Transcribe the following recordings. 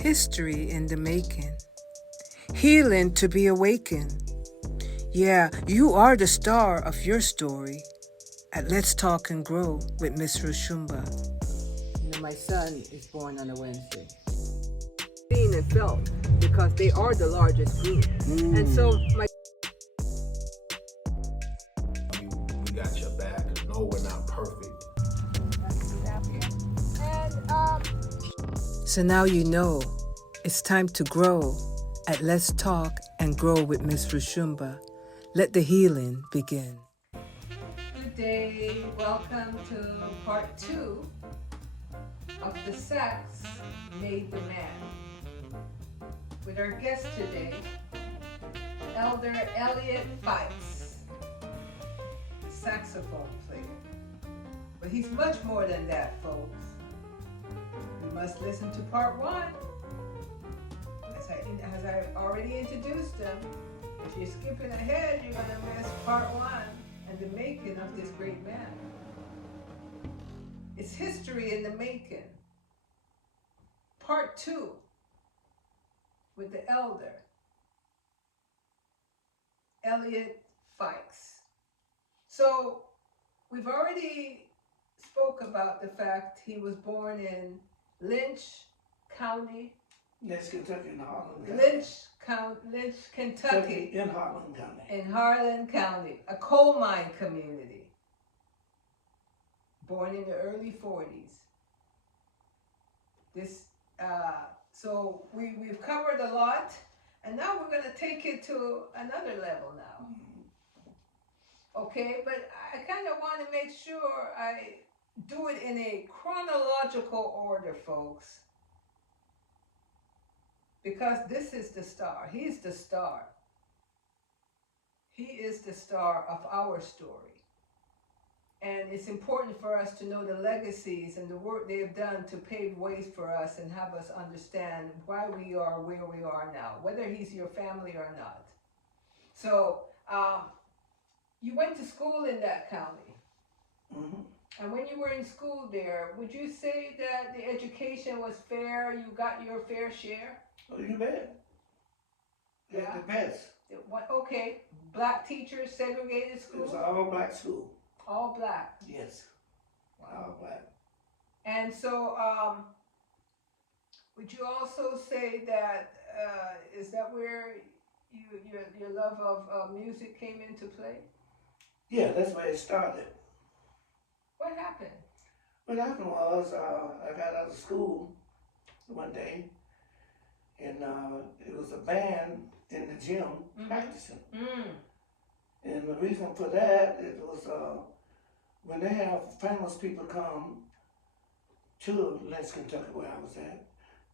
History in the making. Healing to be awakened. Yeah, you are the star of your story at Let's Talk and Grow with Ms Roshumba. You know, my son is born on a Wednesday. Seen and felt because they are the largest group. And so my we got your back. No, we're not perfect. So now you know it's time to grow at Let's Talk and Grow with Ms Roshumba. Let the healing begin. Good day. Welcome to part 2 of The Sex Made the Man. With our guest today, Elder Elliot Fikes, the saxophone player. But he's much more than that, folks. You must listen to part 1. As I already introduced him, if you're skipping ahead, you're going to miss part 1 and the making of this great man. It's history in the making. Part 2 with the elder, Elliot Fikes. So we've already spoke about the fact he was born in Lynch County. Lynch, Kentucky, in Harlan County. Lynch, Kentucky. In Harlan County. In Harlan County, a coal mine community. Born in the early 40s. So we've covered a lot, and now we're going to take it to another level now. Okay, but I kind of want to make sure I do it in a chronological order, folks. Because this is the star. He's the star. He is the star of our story. And it's important for us to know the legacies and the work they have done to pave ways for us and have us understand why we are where we are now, whether he's your family or not. So, you went to school in that county. Mm-hmm. And when you were in school there, would you say that the education was fair? You got your fair share? Oh, you bet. Yeah. The best. Okay. Black teachers, segregated school? It was an all-black school. All black? Yes. Wow. All black. And so, would you also say that, is that where your love of music came into play? Yeah, that's where it started. What happened? What happened was I got out of school one day, and it was a band in the gym practicing. And the reason for that, it was when they have famous people come to Lynch, Kentucky, where I was at,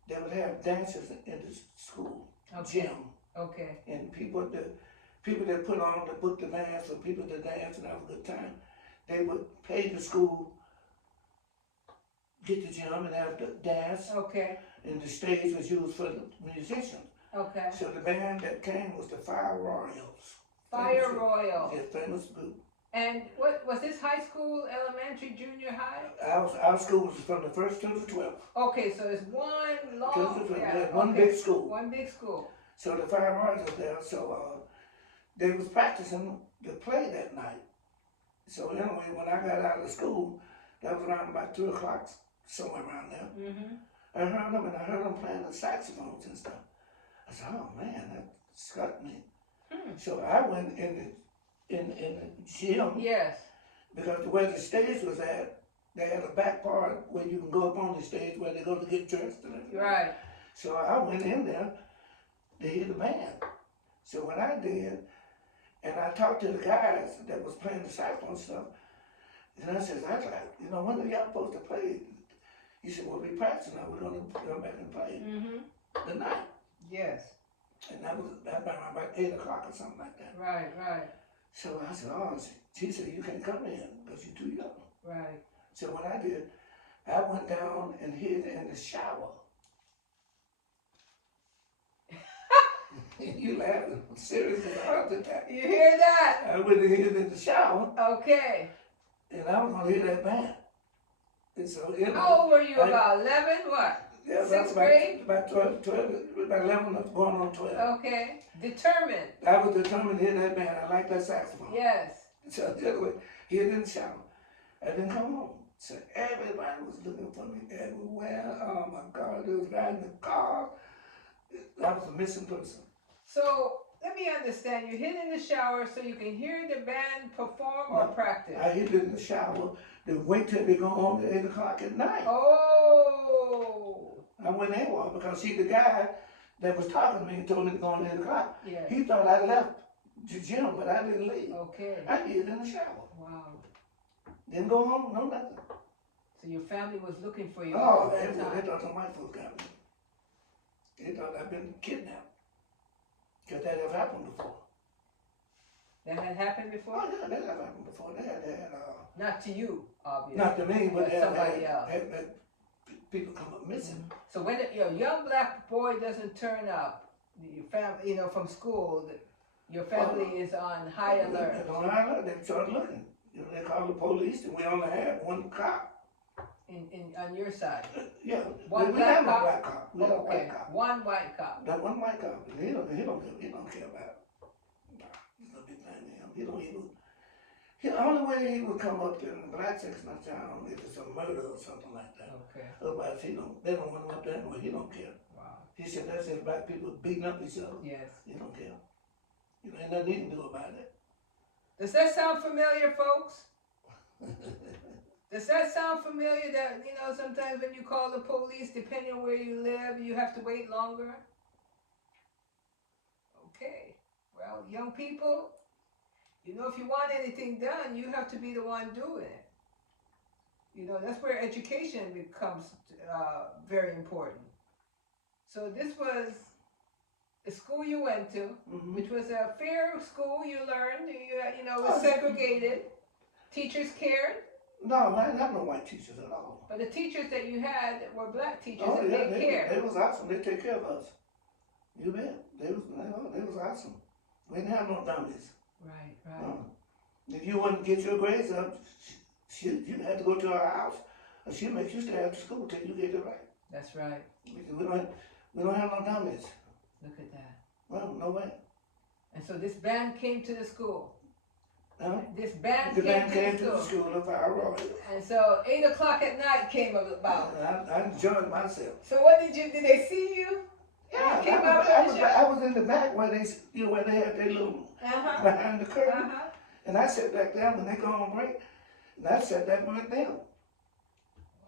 they would have dances in the school gym. Okay. And people that put on the book the dance for people to dance and have a good time, they would pay the school, get the gym and have the dance. Okay. And the stage was used for the musicians. Okay. So the band that came was the Fire Royals. Fire Royals. Yeah, famous group. And what was this, high school, elementary, junior high? Our school was from the 1st to the 12th. Okay, so it's one long, one big school. One big school. So the Fire Royals was there, so they was practicing to play that night. So anyway, when I got out of school, that was around about 2 o'clock, somewhere around there. Mm-hmm. I heard them playing the saxophones and stuff. I said, oh man, that struck me. So I went in the gym. Yes. Because where the stage was at, they had a back part where you can go up on the stage where they go to get dressed and everything. Right. So I went in there to hear the band. So what I did, and I talked to the guys that was playing the saxophone stuff, and I said, when are y'all supposed to play? He said, well, we practicing now. We're going to come back and play the night. Yes. And that was about 8 o'clock or something like that. Right. So I said, she said, you can't come in because you're too young. Right. So what I did, I went down and hid in the shower. You laughing? I'm serious as a heart attack. You hear that? I went and hid in the shower. Okay. And I was going to hear that band. And so, how old were you? About 11? What? Yeah, Sixth grade? About 12, about 11, going on 12. Okay. Determined. I was determined to hit that band. I like that saxophone. Yes. So the other way, he didn't shout. I didn't come home. So everybody was looking for me everywhere. Oh my God, they was riding the car. I was a missing person. So let me understand. You hid in the shower so you can hear the band perform or practice? I hid in the shower. They wait till they go home at 8 o'clock at night. Oh. I went AWOL because see the guy that was talking to me and told me to go on 8 o'clock. Yes. He thought I left the gym, but I didn't leave. Okay. I hid in the shower. Wow. Didn't go home, no nothing. So your family was looking for you Oh, all they that time? thought some white folks got me. They thought I'd been kidnapped. Because that had happened before. That had happened before? Oh, yeah, that had happened before. They had Not to you, obviously. not to me, but somebody else. had people come up missing. So when your young black boy doesn't turn up, your family, from school, your family is on high alert. On high alert, they started looking. They called the police, and we only had one cop. On your side? Yeah, One we black have cop? a black cop. We have a Okay, white cop. one white cop. That one white cop. He don't care about. It's no big thing to him. He don't even. The only way he would come up in the black section of town if it's a murder or something like that. Okay. Otherwise, they don't want him up there anyway. He don't care. Wow. He said that's if black people beating up each other. Yes. He don't care. Ain't nothing he can do about it. Does that sound familiar, folks? Does that sound familiar that, sometimes when you call the police, depending on where you live, you have to wait longer? Okay. Well, young people, if you want anything done, you have to be the one doing it. That's where education becomes very important. So this was the school you went to, which was a fair school. You learned, it was segregated. Teachers cared. No, I didn't have no white teachers at all. But the teachers that you had were black teachers, Oh, and yeah, they cared. They was awesome. They take care of us. You bet. They was awesome. We didn't have no dummies. Right. If you wouldn't get your grades up, you had to go to our house, and she'd make you stay after school till you get it right. That's right. We don't have no dummies. Look at that. Well, no way. And so this band came to the school. Huh? This band The band came came to to the the school. school of our Royal. And so 8 o'clock at night came about. I enjoyed myself. So what did they see you? Yeah, You came out of the show? I was in the back where they had their little behind the curtain, and I sat back there when they go on break, and I sat back with them.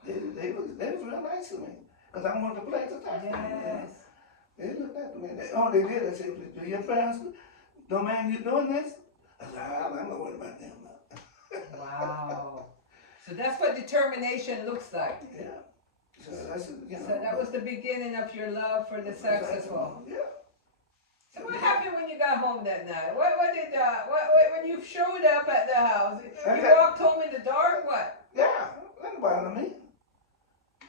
They was real nice to me, because I wanted to play the saxophone. Yes. They looked at me. They did. I said, "Do your parents don't mind you doing this?" I said, "I'm not worried about them now." Wow. So that's what determination looks like. Yeah. So that's So that was the beginning of your love for the saxophone. Yeah. So what happened when you got home that night? What when you showed up at the house? You walked home in the dark? What? Yeah. That bother me.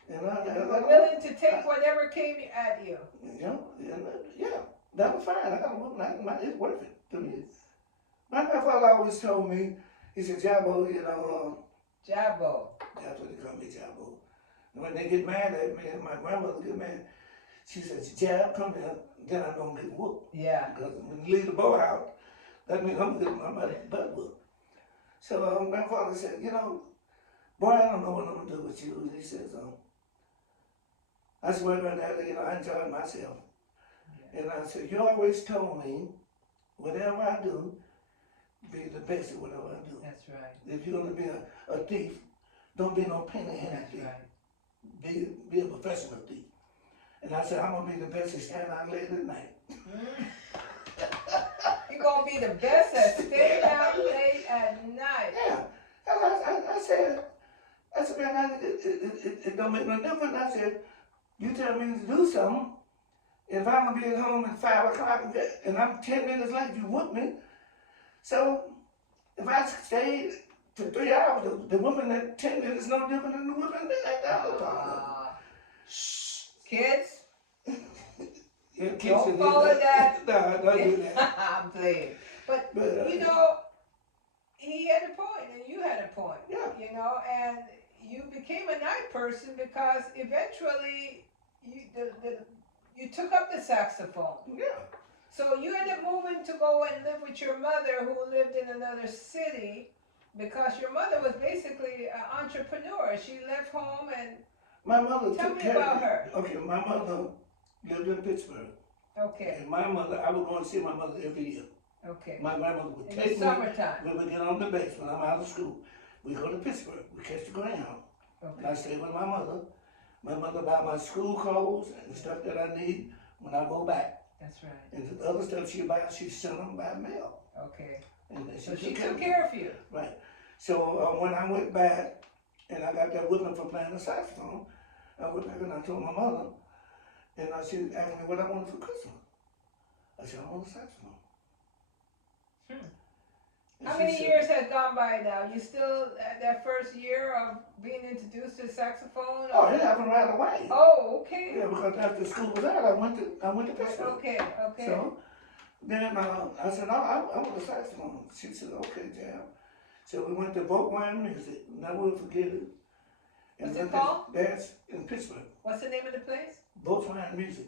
You were willing to take whatever came at you. Yeah, that was fine. I got a woman. It's worth it to me. My grandfather always told me, he said, Jabbo, Jabbo. that's what they call me, Jabbo. And when they get mad at me, and my grandmother get mad, she says, Jab, come here, then I'm going to get whooped. Yeah. Because when you leave the boathouse, that means I'm getting my butt whooped. So my grandfather said, boy, I don't know what I'm going to do with you. He says, I swear by that, I enjoyed myself. Yeah. And I said, you always told me, whatever I do, be the best at whatever I do. That's right. If you're going to be a thief, don't be no penny-handed thief. Right. Be a professional thief. And I said, I'm going to be the best at staying out late at night. You're going to be the best at staying out late at night. Yeah. And I said, man, it don't make no difference. I said, you tell me to do something. If I'm going to be at home at 5 o'clock and I'm 10 minutes late, you whoop me. So if I stayed for 3 hours, the woman at 10 minutes is no different than the woman that no problem. Shh. Kids? Don't follow that. No, don't do that. I'm playing. But he had a point and you had a point. Yeah. And you became a night person because eventually you took up the saxophone. Yeah. So you ended up moving to go and live with your mother, who lived in another city, because your mother was basically an entrepreneur. She left home and My mother tell took me care about of her. Okay, my mother lived in Pittsburgh. Okay, And my mother, I would go and see my mother every year. okay. My grandmother would In take the me summertime. when we get on the base when I'm out of school. We go to Pittsburgh. We catch the Greyhound. And I Okay. stay with my mother. My mother buy my school clothes and stuff that I need when I go back. That's right. And the other stuff she buys, she sent them by mail. Okay. And then So she took care of you. Right. So when I went back and I got that whipping for playing the saxophone, I went back and I told my mother, and she asked me what I wanted for Christmas. I said, I want a saxophone. And How she many said, years has gone by now? You still at that first year of being introduced to saxophone? Oh, it happened right away. Oh, okay. Yeah, because after school was out, I went to Pittsburgh. Okay, okay. So then I said, no, I want a saxophone. She said, okay, Jam. So we went to Boat Wine Music. Never will forget it. What's it called? That's in Pittsburgh. What's the name of the place? Boat Wine Music.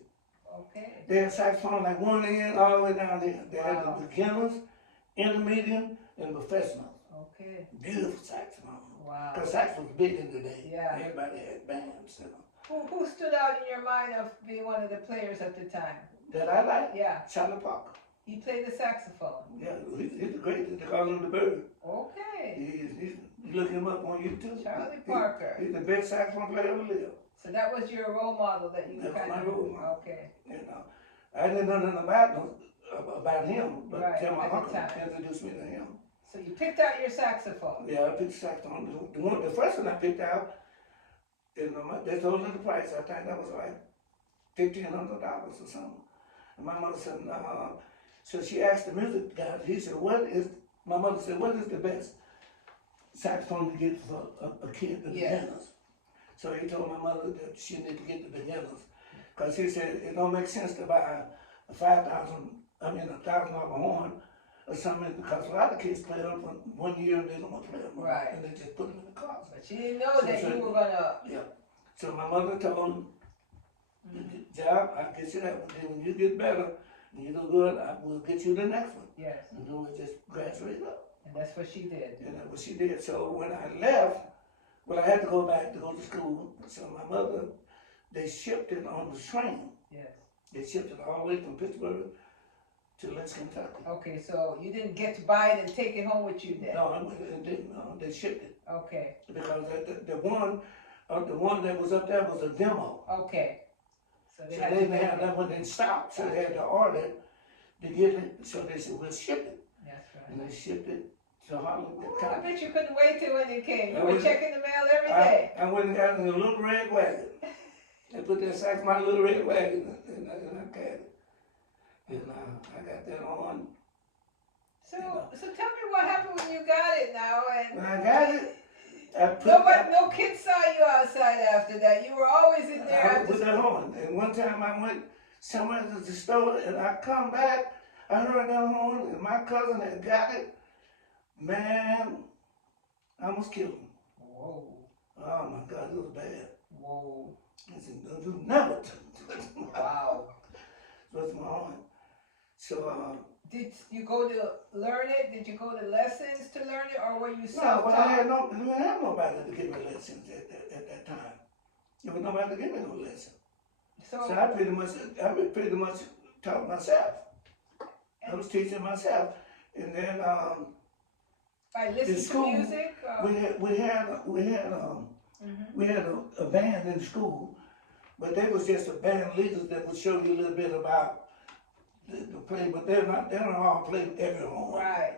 Okay. They had saxophone like one end all the way down there. They had Wow. the beginners, intermediate, and professional. Okay. Beautiful saxophone. Wow. Because sax was big in the day. Yeah. Everybody had bands. Who stood out in your mind of being one of the players at the time? That I like. Yeah. Charlie Parker. He played the saxophone. Yeah, he's the greatest. They call him the Bird. Okay. You look him up on YouTube. Charlie Parker. He's the best saxophone player ever lived. So that was your role model that you That was kind my of. role model. Okay. You know, I didn't know nothing about him, but Right, tell my at the uncle time. introduced me to him. So you picked out your saxophone. Yeah, I picked saxophone. The first one I picked out, they told me the price. I think that was like $1,500 or something. And my mother said, no. So she asked the music guy. He said, my mother said, what is the best saxophone to get for a kid, the beginners? So he told my mother that she needed to get the beginners. Because he said, it don't make sense to buy a $1,000 horn or something, because a lot of kids play them for 1 year and they don't want to play them. Right. And they just put them in the closet. But she didn't know that you were gonna. Yeah. So my mother told him, Job, I'll get you that one. Then when you get better, and you do good, I will get you the next one. Yes. And then we just graduate up. And that's what she did. And that's what she did. So when I left, I had to go back to go to school. So my mother, they shipped it on the train. Yes. They shipped it all the way from Pittsburgh to Lexington, Kentucky. Okay, so you didn't get to buy it and take it home with you then? No, I didn't. No, they shipped it. Okay. Because the one that was up there was a demo. Okay. So they So had they to didn't make have it. that one in stock. So they had to order it to get it. So they said, we'll ship it. That's right. And they shipped it to Hollywood. Ooh, I bet you couldn't wait till when it came. You I were was- checking the mail every day. I went and got in a little red wagon. They put that sax in my little red wagon and I got it. And I got that on. So tell me what happened when you got it now, and When I got it, I put no kids saw you outside after that. You were always in there. I After put that on. And one time I went somewhere to the store and I come back, I heard that horn and my cousin had got it. Man, I almost killed him. Whoa, Oh my God, it was bad. whoa, I said, don't do never touch wow. That's my horn. So, Did you go to learn it? Did you go to lessons to learn it, or were you no, self-taught? but I didn't have nobody to give me lessons at that time. There was nobody to give me no lesson. So I pretty much taught myself. I was teaching myself, and then by listening to school, music? we had a band in school, but they was just a band leaders that would show you a little bit about the play, but they don't all play every horn. Right.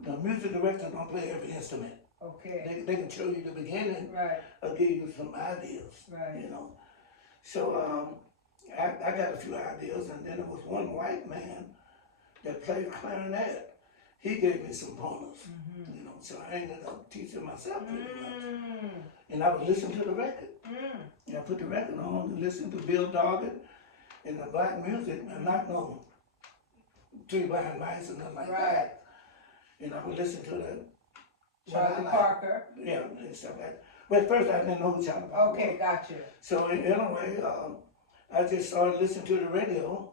The music directors don't play every instrument. Okay. They can show you the beginning Right. or give you some ideas. Right. You know. So I got a few ideas, and then there was one white man that played clarinet. He gave me some bonus. You know, so I ended up teaching myself pretty much. And I would listen to the record. And I put the record on and listen to Bill Doggett and the black music, and not no Three Blind Mice and nothing like that. And I would listen to the Charlie Parker. Yeah, and stuff like that. But at first I didn't know who Charlie Parker was. Okay, gotcha. So in a way, I just started listening to the radio,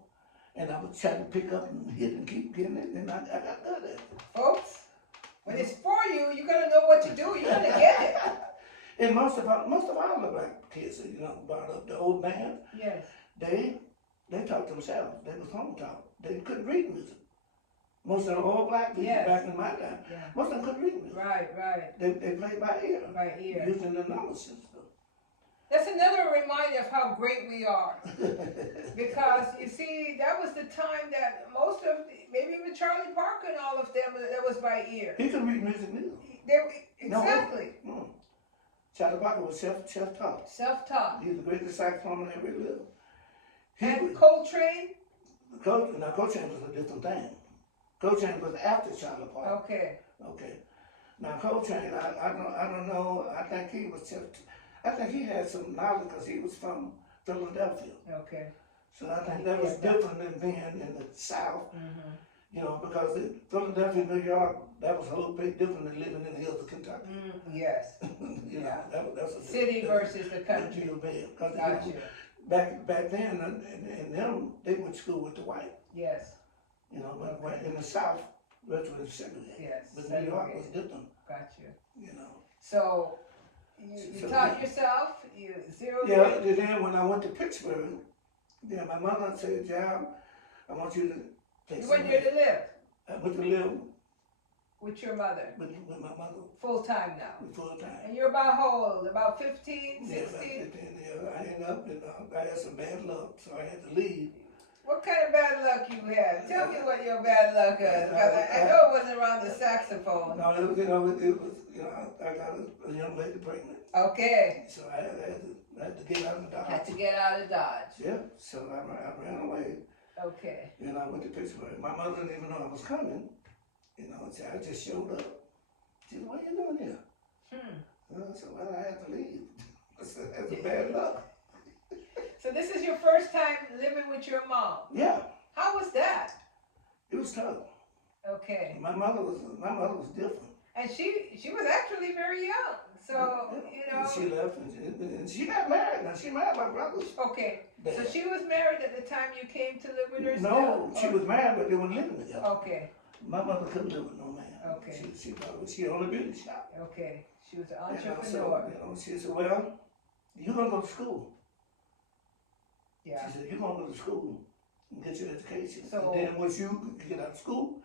and I was trying to pick up and hit and keep getting it, and I got good at it. Folks, when it's for you, you gotta know what to do. You gotta get it. And most of all the black kids, brought up the old band, Yes. they taught themselves. They was home taught. They couldn't read music. Most of the old black people Yes. back in my time, Yeah. most of them couldn't read music. Right. They played by ear. By ear. Using the number system. That's another reminder of how great we are. Because, you see, that was the time that most of, maybe even Charlie Parker and all of them, that was by ear. He could read music neither. Exactly. No. Charlie Parker was self-taught. Self-taught. He's the greatest saxophone that ever lived. And Coltrane? Coltrane was a different thing. Coltrane was after Charlie Parker. Okay. Now Coltrane, I don't know. I think he was I think he had some knowledge because he was from Philadelphia. Okay. So I think that was different than being in the South. Mm-hmm. Because Philadelphia, New York, that was a little bit different than living in the hills of Kentucky. Yes. That's a City versus the country. Because Gotcha. back then, and them, they went to school with the white. Yes. But in the South, that's what it's segregated. Yes. But New York was different. Gotcha. You know. So you taught yourself, you zeroed Yeah, in. then when I went to Pittsburgh, my mother said, "Jam, I want you to take You some went there to live I went to live with your mother, with my mother full time now. full time. And you're about how old? About 15, Yeah, 16? about 15 years. I ended up and I had some bad luck, so I had to leave. What kind of bad luck you had? Tell me what your bad luck is. 'Cause I know it wasn't around the saxophone. No, it was I got a young lady pregnant, Okay. so I had to get out of Dodge. Had to get out of Dodge. Yeah, so I ran away. Okay. And I went to Pittsburgh. My mother didn't even know I was coming. So I just showed up. She said, "What are you doing here?" I said, "Well, I had to leave." I said, "That's a bad luck." So this is your first time living with your mom. Yeah, How was that? it was tough. Okay. My mother was different. And she was actually very young. So, And she left and she got married. Now she married my brothers. Okay. So she was married at the time you came to live with her No, still? she was married, but they weren't living together. Okay. My mother couldn't live with no man. Okay. She owned a beauty shop. Okay. She was an And entrepreneur. she said, "Well, you're gonna go to school." Yeah. She said, "You're gonna go to school and get your education. So- and then once you get out of school,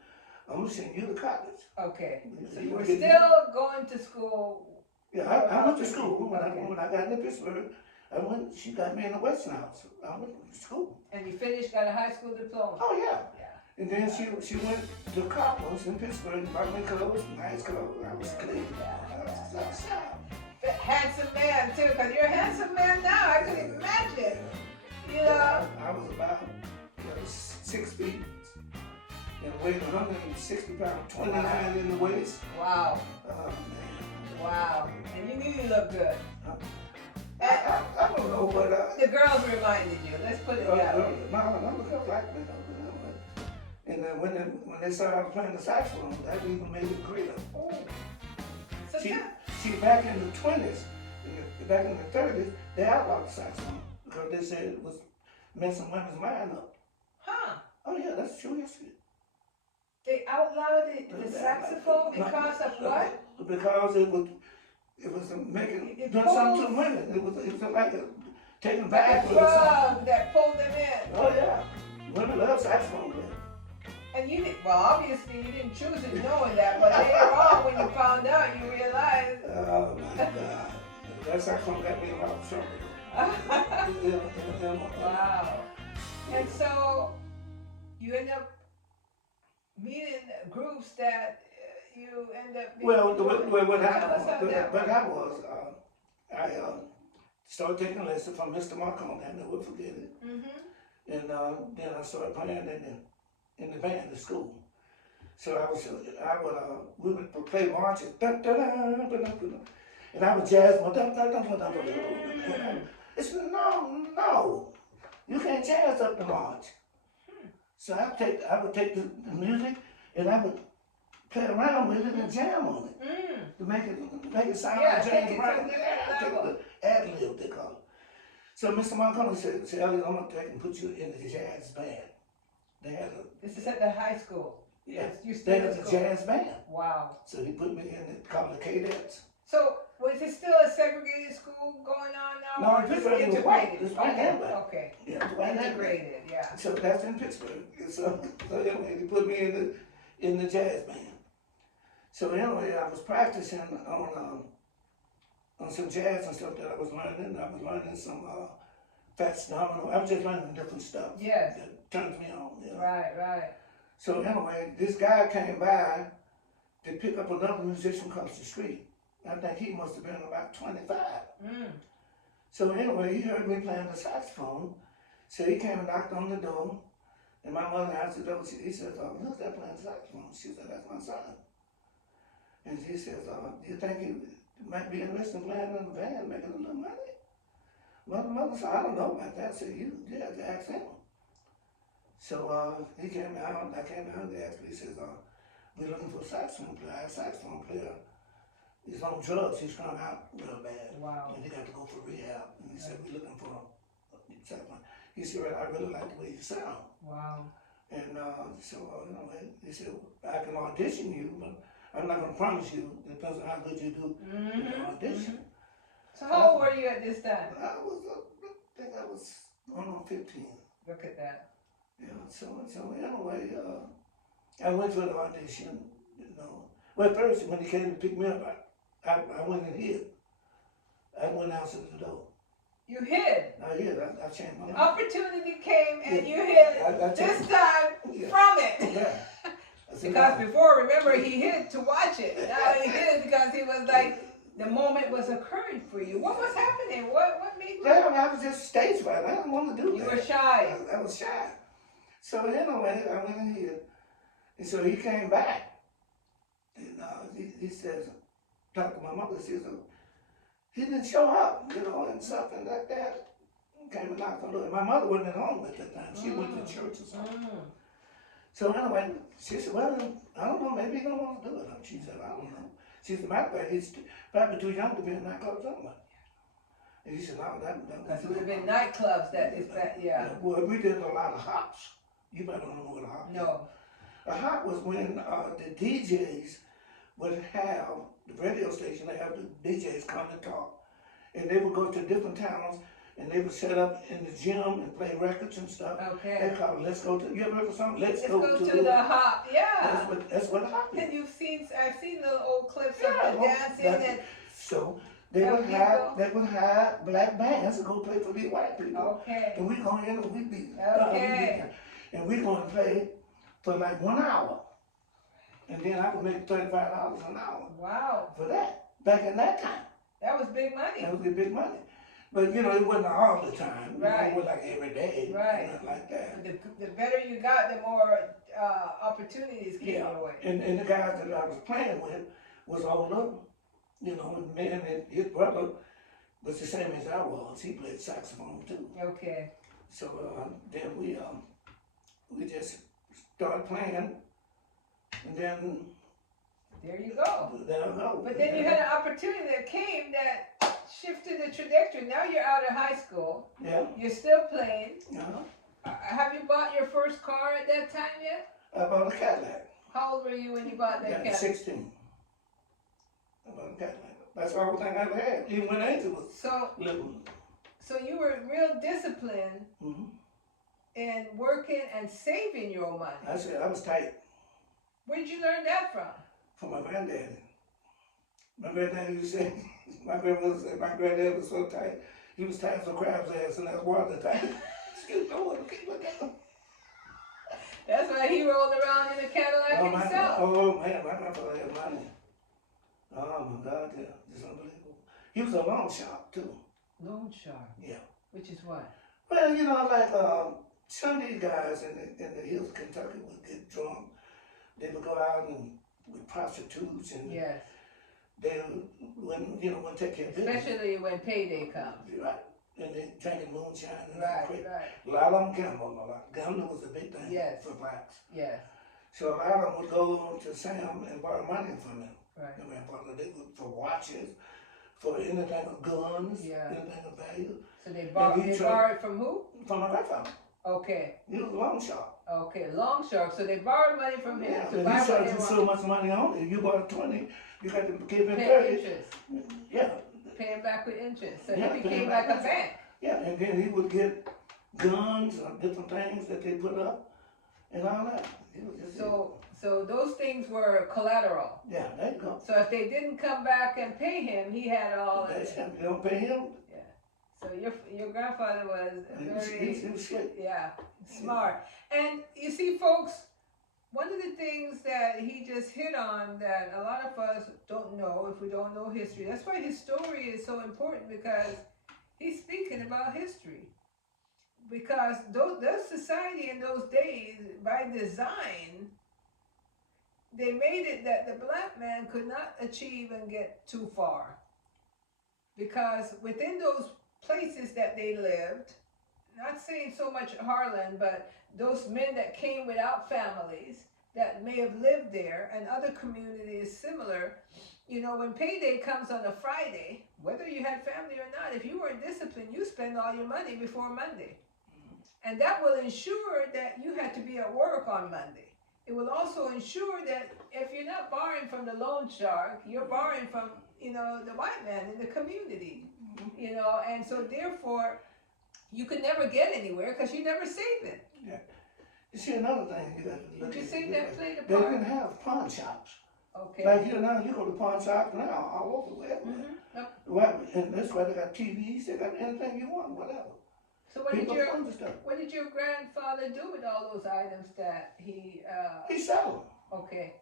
I'm gonna send you to college." Okay. So you You were get- still going to school. Yeah, I went to school. When Okay. I got into Pittsburgh, she got me in the Weston House. I went to school. And you finished, got a high school diploma. Oh yeah. Yeah. And then she went to Coppers in Pittsburgh and bought me clothes, nice clothes. I was clean. I was sharp. Handsome man too, because you're a handsome man now. I can imagine. You know. I was about 6 feet and weighed 160 pounds, 29 in the waist. Wow. Oh man. Wow. And you knew you looked good. I don't know, but The girls reminded you. Let's put it that way. I look up like that. And then when they started playing the saxophone, that even made it greater. So See, back in the 20s, back in the 30s, they outlawed the saxophone because they said it was messing women's mind up. huh? Oh yeah, that's true history. They outlawed the saxophone because of what? Because it was making It doing something to pulls- women. It was like taking Like back a or something. drug that pulled them in. Oh yeah, women love saxophone playing. And you didn't, well, obviously you didn't choose it knowing that, but later on when you found out, you realized. Oh my God, that saxophone got me in a lot of trouble. Wow. And so you end up meeting groups that you end up being. Well, what Tell us how that happened was, I started taking lessons from Mr. Marcone. I never forget it. Mm-hmm. And then I started playing in the band at school. So we would play marches, dun, dun, dun, dun, dun, dun, and I would jazz, dun, dun, dun, dun, dun, dun, dun. It's no, you can't jazz up the march. So I would take the music and I would play around with it and jam on it to make it sound Yeah, like take jazz it to right. the next level. Ad lib they call it. So Mr. Montgomery said, Elliot, I'm going to take and put you in the jazz band. They had a, This is at the high school. yeah, You they still had in a school. jazz band. Wow. So he put me in it called the Cadets. So was it still a segregated school going on now? No, or in just Pittsburgh it was white. integrated? It was white Okay, and black. okay. Yeah, it was white and black. Integrated, yeah. So that's in Pittsburgh. So anyway, he put me in the jazz band. So anyway, I was practicing on some jazz and stuff that I was learning. I was learning some Fats Domino. I was just learning different stuff. Yes. That turns me on. You know? Right. So anyway, this guy came by to pick up another musician across the street. I think he must have been about 25. Mm. So anyway, he heard me playing the saxophone. So he came and knocked on the door. And my mother answered the door. He says, who's that playing the saxophone? She said, that's my son. And she says, do you think he might be interested in playing in the band, making a little money? Mother said, I don't know about that. I said, you have to ask him. So he came out, I came out and they asked me, he says, we're looking for a saxophone player. Our saxophone player is on drugs. He's gone out real bad. Wow. And he got to go for rehab. And he said, we're looking for a saxophone. He said, I really like the way you sound. Wow. And he said, I can audition you, but I'm not going to promise you. It depends on how good you do in the audition. So how old were you at this time? I think I was going on 15. Look at that. Yeah, so anyway, I went for the audition, you know. Well, first, when he came to pick me up, I went and hid. I went outside the door. You hid. I hid. I changed my mind. Opportunity came and Yeah. you hid. I This time from it. Yeah. I said, Because no. before, remember, he hid to watch it. Now he hid because he was like, the moment was occurring for you. What was happening? What made you? Well, I was just stage fright. I didn't want to do that. You were shy. I was shy. So anyway, I went in here. And so he came back. And he says, talked to my mother, she says, he didn't show up, you know, and something like that. Came and knocked on the door. My mother wasn't at home at that time. She went to church or something. So anyway, she said, well, I don't know, maybe he don't want to do it. She said, I don't know. She said, matter of fact, he's probably too young to be in nightclubs anyway. And he said, no, that Because it would have been nightclubs that is that, yeah. Well, we did a lot of hops. You better don't know what a hop is. No. A hop was when the DJs would have, the radio station, they have the DJs come and talk. And they would go to different towns and they would set up in the gym and play records and stuff. Okay. They call it, let's go to, you ever heard of something? Let's go to the hop, yeah. That's what a hop is. And I've seen the old clips of Yeah, the well, dancing and. So they would hire black bands to go play for these white people. Okay. And we go in and we be and we going to play for like 1 hour. And then I could make $35 an hour. Wow. For that. Back in that time. That was big money. That was big money. But you know, it wasn't all the time. Right. It was like every day. Right. Nothing like that. The better you got, the more opportunities came your way. And the guys that I was playing with was older, you know, and his brother was the same as I was. He played saxophone too. Okay. So then we just started playing, and then there you go. there I go. But then you had an opportunity that came that shifted the trajectory. Now you're out of high school. Yeah. You're still playing. Uh-huh. Have you bought your first car at that time yet? I bought a Cadillac. How old were you when you bought that Cadillac? 16. I bought a Cadillac. That's the only thing I ever had, even when Angel was little. So you were real disciplined in working and saving your money. I said I was tight. Where did you learn that from? From my granddaddy. My granddaddy used to say, my grandmother said my granddad was so tight, he was tight for crab's ass and that's water tight. Excuse me, I want to keep looking at him. That's why he rolled around in a Cadillac himself. Man, my grandfather had money. Oh my God, yeah, it's unbelievable. He was a loan shark too. Loan shark? Yeah. Which is what? Well, you know, like some of these guys in the hills of Kentucky would get drunk. They would go out and with prostitutes and they wouldn't take care of business. Especially when payday comes. Right. And they drinking moonshine and right. A lot of them gambled a lot. Gambling was a big thing for blacks. Yes. So a lot of them would go to Sam and borrow money from him. Right. They would for watches, for anything of guns, Yeah. anything of value. So they And borrowed from who? From my grandfather. Okay. He was a loan shark. Okay, long shark. So they borrowed money from him Yeah, to and buy he what charged they you want. so much money on it. You bought 20, you got to give him Pay 30. interest. Yeah. Paying back with interest. So Yeah, he paying became back like a interest. bank. Yeah, and then he would get guns or different things that they put up and all that. It was just So those things were collateral. yeah, there you go. So if they didn't come back and pay him, he had all of That's it. him. You don't pay him. Yeah. So your grandfather was very He was slick. yeah, smart. And you see, folks, one of the things that he just hit on that a lot of us don't know if we don't know history. That's why his story is so important, because he's speaking about history. Because those society in those days, by design, they made it that the black man could not achieve and get too far. Because within those places that they lived, not saying so much Harlan, but those men that came without families that may have lived there, and other communities similar, you know, when payday comes on a Friday, whether you had family or not, if you weren't disciplined, you spend all your money before Monday. And that will ensure that you had to be at work on Monday. It will also ensure that if you're not borrowing from the loan shark, you're borrowing from, you know, the white man in the community, you know, and so therefore you could never get anywhere because you never save it. Yeah. You see, another thing you got to look Did you at. say that played a They part? didn't have pawn shops. Okay. Like here now, you go to pawn shops now all over, everywhere. Yep. Well, and that's why they got TVs, they got anything you want, whatever. So what did People your grandfather do with all those items that he He sell them. okay.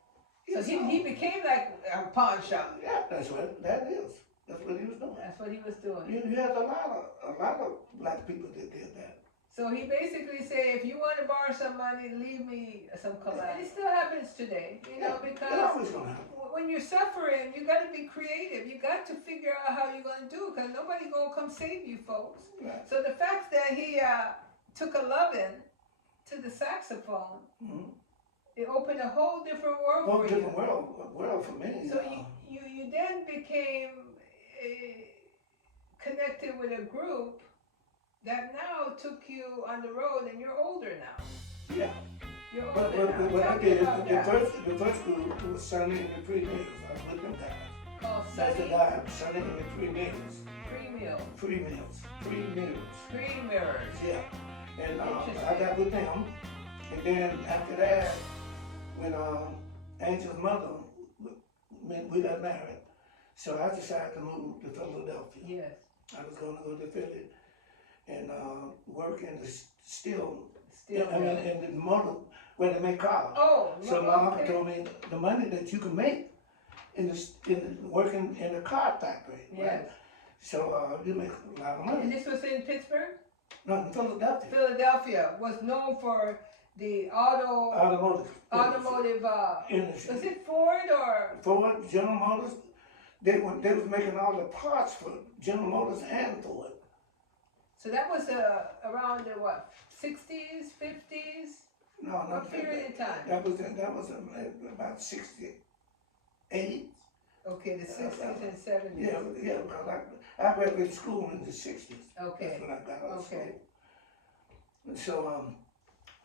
He So sell he 'em. became like a pawn shop. Yeah, that's what that is. That's what he was doing. That's what he was doing. You had a lot of black people that did that. So he basically said, if you want to borrow some money, leave me some collateral. It still happens today, you know, It's because always gonna happen. when you're suffering, you got to be creative. You got to figure out how you're going to do it, because nobody going to come save you, folks. Right. So the fact that he took a loving to the saxophone, it opened a whole different world Whole for different you. world for me. So you then became connected with a group that now took you on the road, and you're older now. Yeah. You're But older now. what I Tell me did, about that. the first group was Sonny and the Three Niggas. I was with them guys. Called That's the Sunny guy, Sonny and the Three Niggas. Pre-Meal. Three Mills. Pre-mirrors. Yeah. And I Interesting. got with them. And then after that, when Angel's mother, we got married. So I decided to move to Philadelphia. Yes. I was going to go to Philly and work in the steel. Still. in the motor where they make cars. Oh, So my okay. uncle told me the money that you can make working in the car factory. Yes. Right? So you make a lot of And money. this was in Pittsburgh? No, in Philadelphia. Philadelphia was known for the automotive, industry. was it Ford or? Ford, General Motors, they was making all the parts for General Motors and Ford. So that was around the what, 60s, 50s? No, What not period of time? That was about 68. Okay, the 60s and 70s. Yeah, because I graduated school in the 60s. Okay. That's when I got out of Okay. school.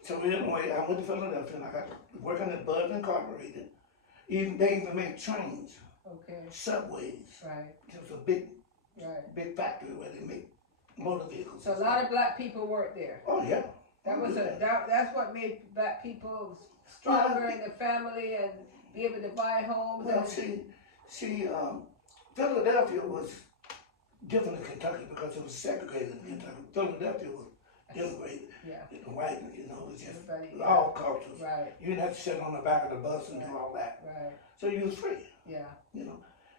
So anyway, I went to Philadelphia and I got working at Bud Incorporated. They even made trains, Okay. subways. Right. It was a big Right. factory where they make motor vehicles. So a lot of black people worked there. Oh yeah. That's what made black people stronger in the family and be able to buy homes. Well, and Philadelphia was different than Kentucky because it was segregated in Kentucky. Philadelphia was integrated. Yeah. The white, it was just Everybody, all cultures. Right. You didn't have to sit on the back of the bus and do all that. Right. So you was free, Yeah.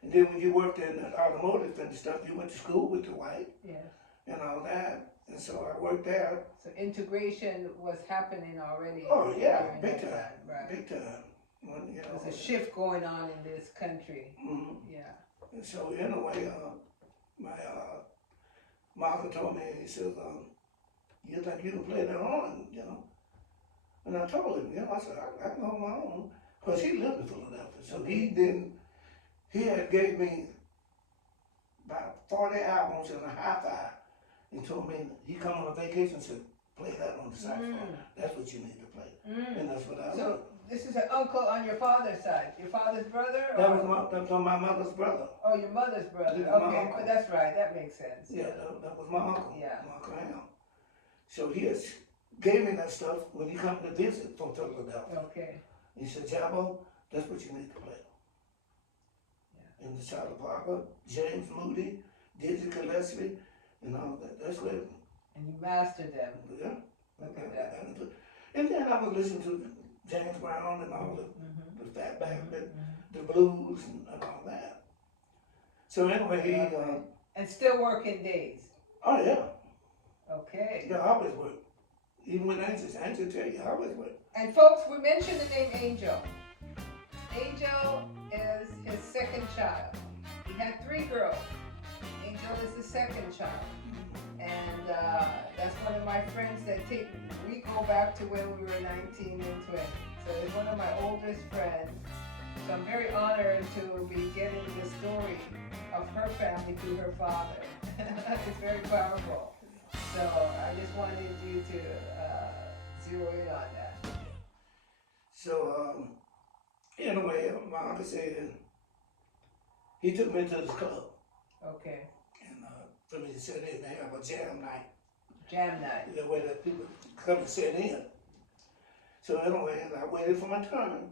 And then when you worked in automotive and stuff, you went to school with the white Yeah. and all that. And so I worked there. So integration was happening already. Oh yeah, during big that time, Right. big time. When, There's a shift going on in this country. Yeah. And so anyway, my uncle told me, he says, you think you can play that on, And I told him, I said, I can hold my own. Because he lived in Philadelphia. So he had gave me about 40 albums and a hi-fi. He told me he come on a vacation and said, play that on the saxophone. That's what you need to play. And that's what I learned. This is an uncle on your father's side. Your father's brother? Or? That was my mother's brother. Oh, your mother's brother. Okay, but that's right. That makes sense. Yeah, that was my uncle. Yeah. My Uncle Ham. So he gave me that stuff when he come to visit from Philadelphia. Okay. He said, Jabbo, that's what you need to play. Yeah. And the Charlie Parker, James Moody, Dizzy Gillespie, and all that. That's what. And you mastered them. Yeah. Look at that. And then I would listen to James Brown and all the Fatback, the blues and all that. So anyway, and still working days. Oh yeah. Okay. Yeah, I always work. Even when Angel tell you, I always work. And folks, we mentioned the name Angel. Angel is his second child. He had 3 girls. Angel is the second child. And that's one of my friends that we go back to when we were 19 and 20. So it's one of my oldest friends. So I'm very honored to be getting the story of her family through her father. It's very powerful. So I just wanted you to zero in on that. So anyway, my uncle said he took me to the club. Okay. For me to sit in and have a jam night. Jam night. The way that people come and sit in. So anyway, I waited for my turn,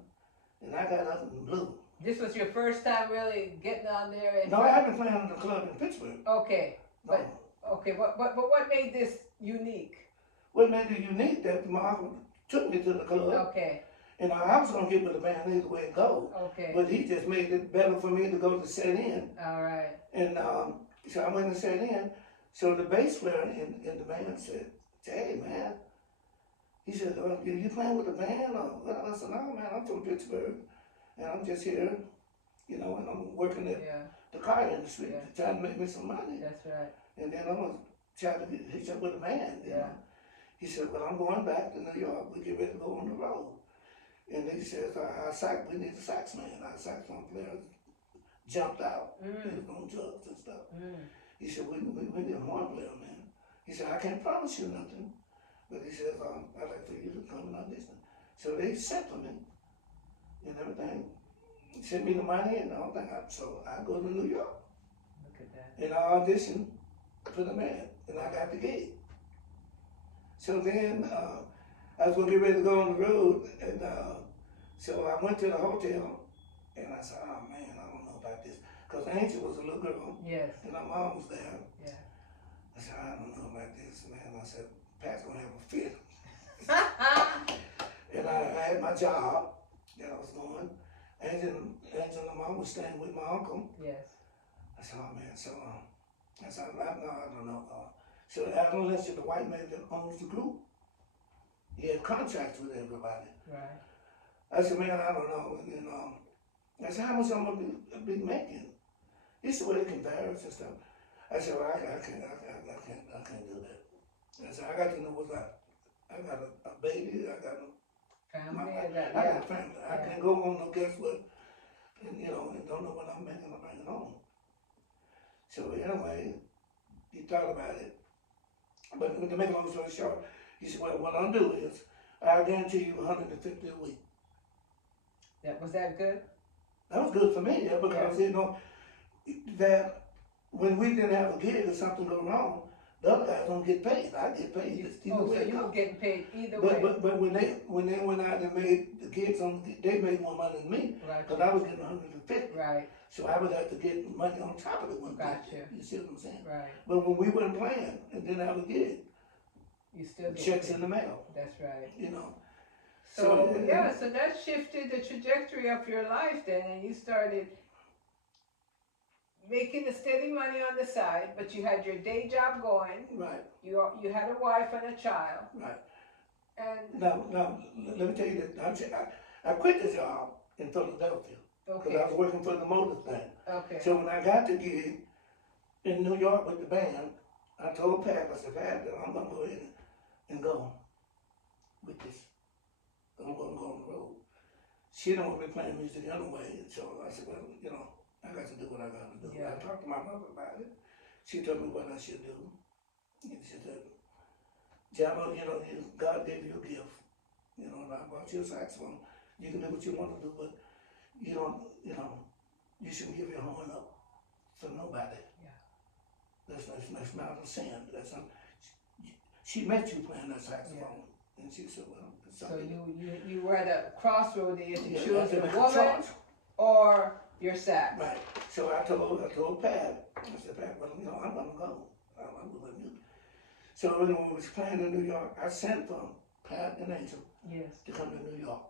and I got up and blew. This was your first time really getting on there? No, I haven't played in the club in Pittsburgh. Okay. No. But what made this unique? What made it unique that my uncle took me to the club. Okay. And I was going to get with the band either way it goes. Okay. But he just made it better for me to go to sit in. All right. And so I went and sat in. So the bass player in the band said, hey, man. He said, you playing with the band? Or? I said, no, man, I'm from Pittsburgh. And I'm just here, and I'm working at the car industry, trying to make me some money. That's right. And then I'm going to try to hitch up with the band, you know. He said, well, I'm going back to New York. We get ready to go on the road. And he says, we need a sax man. Our saxophone player jumped out. He was on drugs and stuff. He said, we need a horn player, man. He said, I can't promise you nothing. But he says, I'd like for you to come and audition. So they sent for me and everything. Sent me the money and all that. So I go to New York. Look at that. And I auditioned for the man. And I got the gig. So then I was going to get ready to go on the road. And so I went to the hotel. And I said, oh man, I don't know about this. Because Angel was a little girl. Yes. And my mom was there. Yeah. I said, I don't know about this, man. I said, Pat's gonna have a fit. And I had my job that I was doing. Angel and mom was staying with my uncle. Yes. I said, oh man, so I said, no, I don't know. So Alan Lynch, the white man that owns the group, he had contracts with everybody. Right. I said, man, I don't know. I said, how much I'm gonna be making? He said, well, it can vary and stuff. I said, well, I can't do that. I said, I got to know what's that. I got a baby, I got a Family. I got a family. I can't go on no guess what, and don't know what I'm making or bringing home. So anyway, he thought about it. But to make a long story short, he said, well, what I'll do is, I'll guarantee you 150 a week. Was that good? That was good for me, because that when we didn't have a gig or something go wrong, the other guys don't get paid. I get paid either way. So you were getting paid either way. But when they went out and made the gigs, they made more money than me, because I was getting 150. Right. So I would have to get money on top of the 150. Gotcha. You see what I'm saying? Right. But when we weren't playing and didn't have a gig, You still get checks paid. in the mail. That's right. So so that shifted the trajectory of your life then, and you started making a steady money on the side, but you had your day job going. Right. You had a wife and a child. Right. And Now, let me tell you this. I quit the job in Philadelphia because I was working for the motor thing. Okay. So when I got the gig in New York with the band, I told Pat, I said, Pat, I'm going to go ahead and go with this. I'm going to go on the road. She don't want me playing music anyway. So I said, well, I got to do what I got to do. Yeah. I talked to my mother about it. She told me what I should do. And she said, Jabba, God gave you a gift. And I bought you a saxophone. You can do what you want to do, but you don't, you shouldn't give your horn up for nobody. Yeah. That's not a sin. That's not, she met you playing that saxophone. Yeah. And she said, well, it's so something. you were at a crossroad there to Yeah, choose a a woman or your sax. Right. So I told Pat, I said, Pat, well, I'm gonna go. I'm gonna you. So when we was playing in New York, I sent for Pat and Angel to come to New York.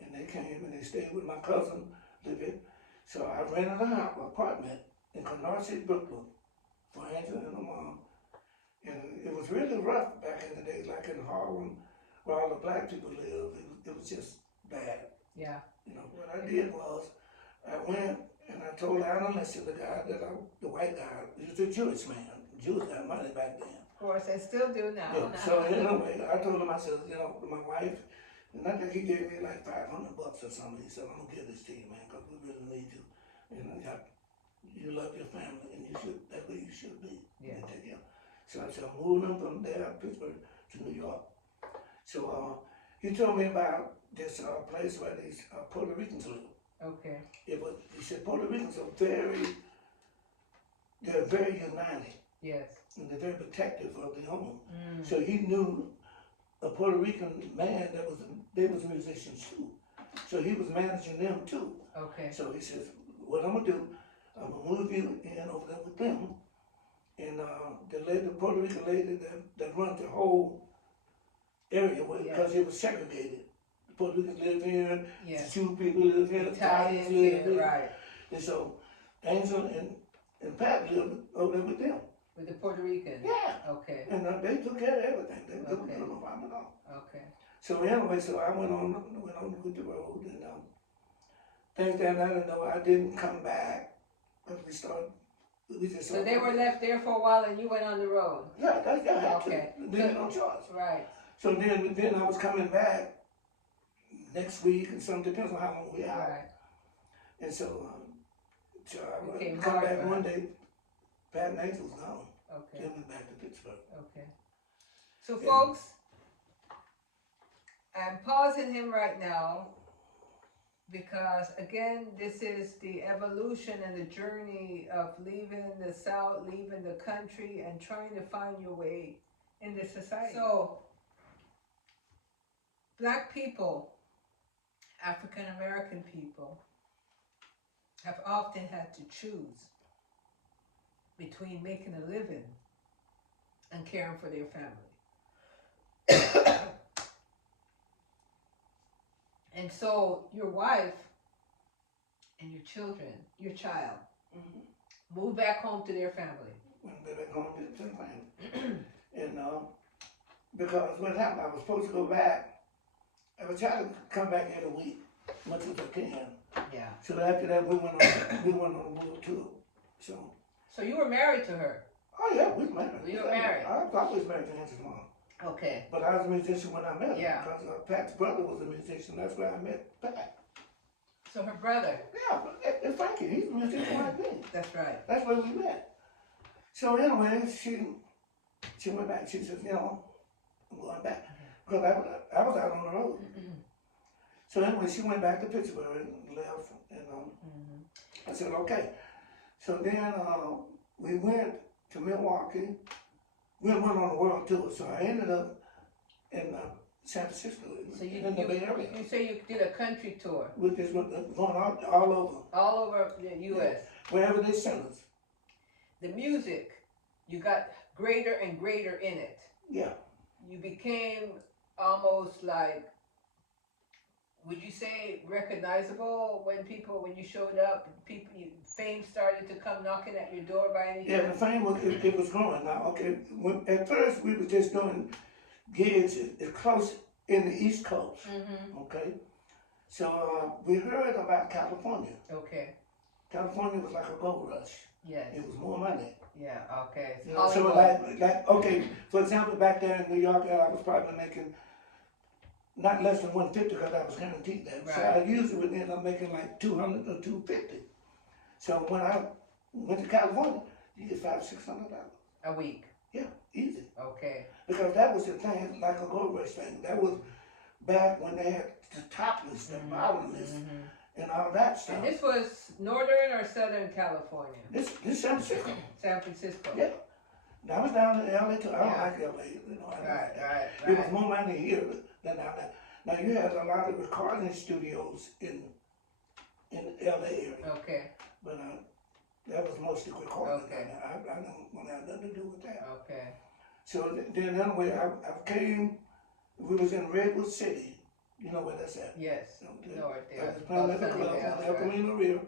And they came and they stayed with my cousin, living. So I rented an apartment in Canarsie, Brooklyn, for Angel and her mom. And it was really rough back in the day, like in Harlem, where all the black people lived. It was just bad. Yeah. What I did was, I went and I told Analyst, the guy the white guy, he was a Jewish man. Jews got money back then. Of course, they still do now. Yeah, so anyway, I told him, I said, my wife, and I think he gave me like $500 or something. He said, I'm gonna give this to you, man, because we really need you. And you love your family, and that's where you should be. Yeah. So I said, I'm moving them from there, Pittsburgh, to New York. So he told me about this place where these Puerto Ricans live. Okay. He said Puerto Ricans are very united. Yes. And they're very protective of their home. So he knew a Puerto Rican man they was musicians too. So he was managing them too. Okay. So he says, what I'm gonna do, I'm gonna move you in over there with them. And the Puerto Rican lady that runs the whole area, because it was segregated. The Puerto Ricans live here, the Jew people live here, the Italians live here. Right. And so Angel and Pat lived over there with them. With the Puerto Ricans? Yeah. Okay. And they took care of everything. They took care of no problem at all. Okay. So anyway, so I went on with the road, and things that I didn't know, I didn't come back, because we just So they were left there for a while and you went on the road? Yeah, I had Okay. to. There's no choice. Right. So then I was coming back next week, and some depends on how long we out. Right. And so I Became come hard back for one her. day, Pat and Angel was gone. Okay. They went back to Pittsburgh. Okay. So folks, I'm pausing him right now because again, this is the evolution and the journey of leaving the South, leaving the country, and trying to find your way in this society. So, Black people, African American people, have often had to choose between making a living and caring for their family. And so your wife and your children, your child, moved back home to their family. Went back home to the family. And because what happened, I was supposed to go back. I was trying to come back every week, much as I can. Yeah. So after that, we went on a world tour. So you were married to her? Oh yeah, we was married. You were married? I was always married to Angela's mom. Okay. But I was a musician when I met her. Yeah. Because Pat's brother was a musician. That's where I met Pat. So her brother? Yeah, and Frankie, he's a musician like me. That's right. That's where we met. So anyway, she went back. She says, I'm going back. Because I was out on the road. So anyway, she went back to Pittsburgh and left. And I said, okay. So then we went to Milwaukee. We went on a world tour. So I ended up in San Francisco, So in the Bay Area. You say you did a country tour? We just went going all over. All over the U.S.? Wherever they sent us. The music, you got greater and greater in it. Yeah. You became almost like, would you say recognizable when you showed up? Fame started to come knocking at your door by any Yeah, chance? the fame it was growing. Now, okay, at first we were just doing gigs close in the East Coast. Okay, so we heard about California. Okay. California was like a gold rush. Yes. It was more money. Yeah. Okay. So like okay, for example, back there in New York, I was probably making not less than $150 because I was guaranteed that. Right. So I usually would end up making like $200 or $250. So when I went to California, you get $500-600. A week. Yeah, easy. Okay. Because that was the thing, like a gold rush thing. That was back when they had the topless, the bottomless, and all that stuff. And this was Northern or Southern California? This San Francisco. San Francisco. Yeah. I was down in LA too. I don't like LA. You know, Right. It was more money here than down there. Now you had a lot of recording studios in the LA area. Okay. But that was mostly recording. Okay. I don't want to have nothing to do with that. Okay. So then anyway, I came, we was in Redwood City. You know where that's at? Yes. North I there. was playing at the club on El Camino Rio.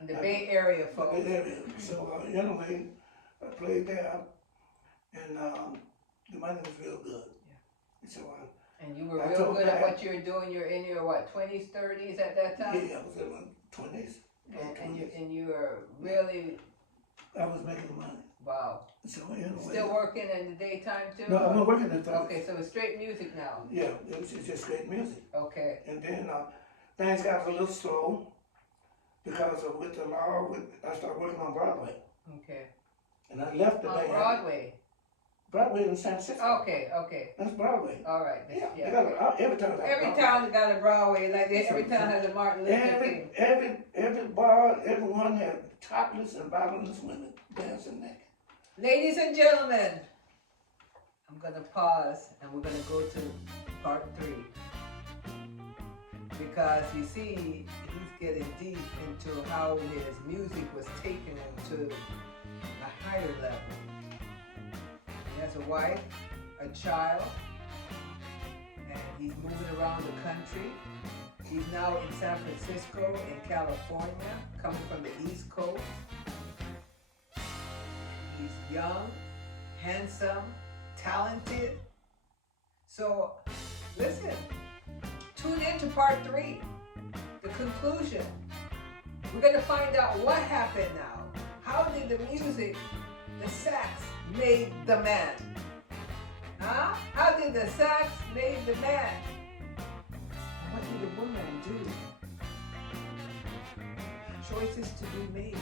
In the Bay Area, folks. The Bay Area. So anyway, I played there, and the money was real good. Yeah. So and you were I real told good at Pat- what you were doing. You're in your what, 20s, 30s at that time? yeah, I was in my 20s. And you were really, I was making money. wow. So anyway. Still working in the daytime too? No, I'm not working at the Okay, so it's straight music now. Yeah, it was just great music. Okay. And then things got a little slow because of with the law. I started working on Broadway, Okay. and I left the On band. Broadway. Broadway in San Francisco. Okay. That's Broadway. All right. Yeah, Yeah. they got every town. Every town got a Broadway, like every town has a Martin Luther King. Every bar, everyone had topless and bottomless women dancing naked. Ladies and gentlemen, I'm going to pause and we're going to go to part 3. Because you see, he's getting deep into how his music was taken into a higher level. He has a wife, a child, and he's moving around the country. He's now in San Francisco, in California, coming from the East Coast. He's young, handsome, talented. So, listen, tune in to part 3, the conclusion. We're going to find out what happened now. How did the music, the sax, made the man? Huh? How did the sax make the man? What did the woman do? Choices to be made.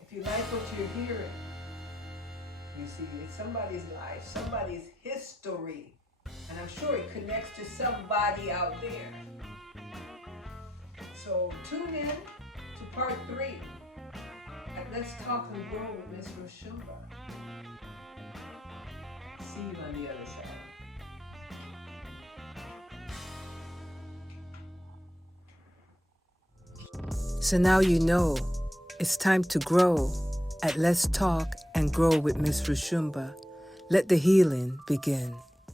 If you like what you're hearing, you see, it's somebody's life, somebody's history. And I'm sure it connects to somebody out there. So tune in to part 3. And let's talk and grow with Ms Roshumba. See you on the other side. So now you know it's time to grow at Let's Talk and Grow with Ms Roshumba. Let the healing begin.